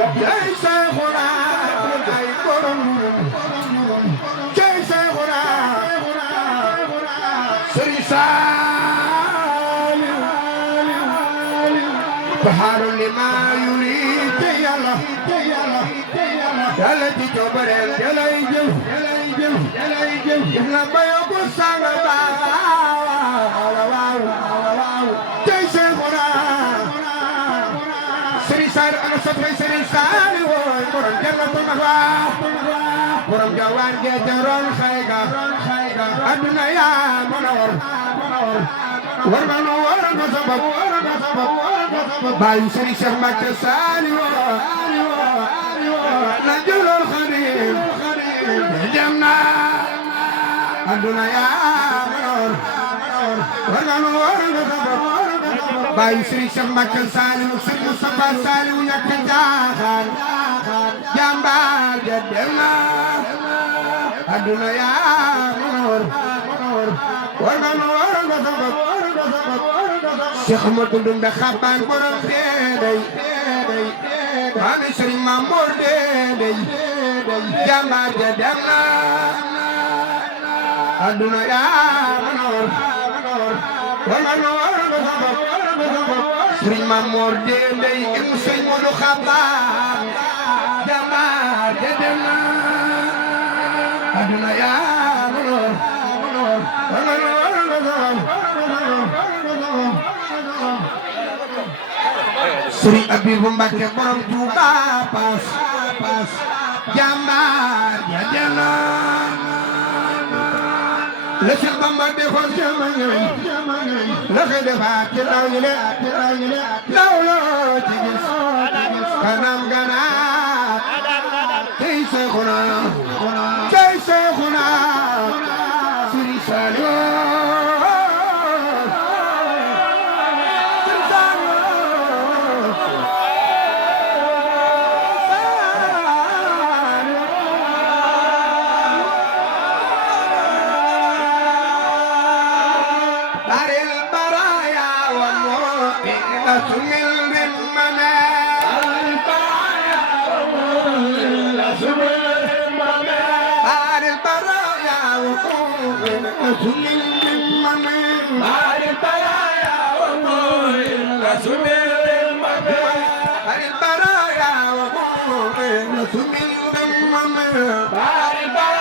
jay Seexuna ay borom jay Seexuna Sëriñ Saaliw baharu lima yurid yàlla ci coobareem yàllay jëf la bayo ko sanga ba jay Seexuna Sëriñ Saaliw ana safay Sëriñ Saaliw woy borom jannatul mahwa borom jawaan geete ron xayga aduna yaa mën a war nga nu war nga sabab baayu Sëriñ Cheikh Mbacke Saaliw na jëloon Xaadim dem na aduna yaa mën a war nga nu war nga sabab baayu Sëriñ Cheikh Mbacke Saaliw Sëriñ Moustapha Saaliw ñàkk jaaxaan jàmbaar ja dem na aduna yaa mën a war nga nu war nga sabab Cheikh Ahmadou Ndoumbé Xabaan borom deedey maami Sëriñ Mamoor deedey jàmbaar ja dem na aduna yaa mën a war nga nu war nga sabab Sëriñ Mamoor deedey ibnu Sëriñ Moodu Xabaan jàmbaar ja dem na aduna yaa mën a war nga nu war nga sabab Sëriñ Abibu Mbàkke borom Tuuba paas jàmbaar ja dem na la Seex Bamba defoon jamañoy la koy defaat ci ndaw ñi le ndaw loo ci gis kanam ganaat tey Seexuna Sëriñ Saaliw Bari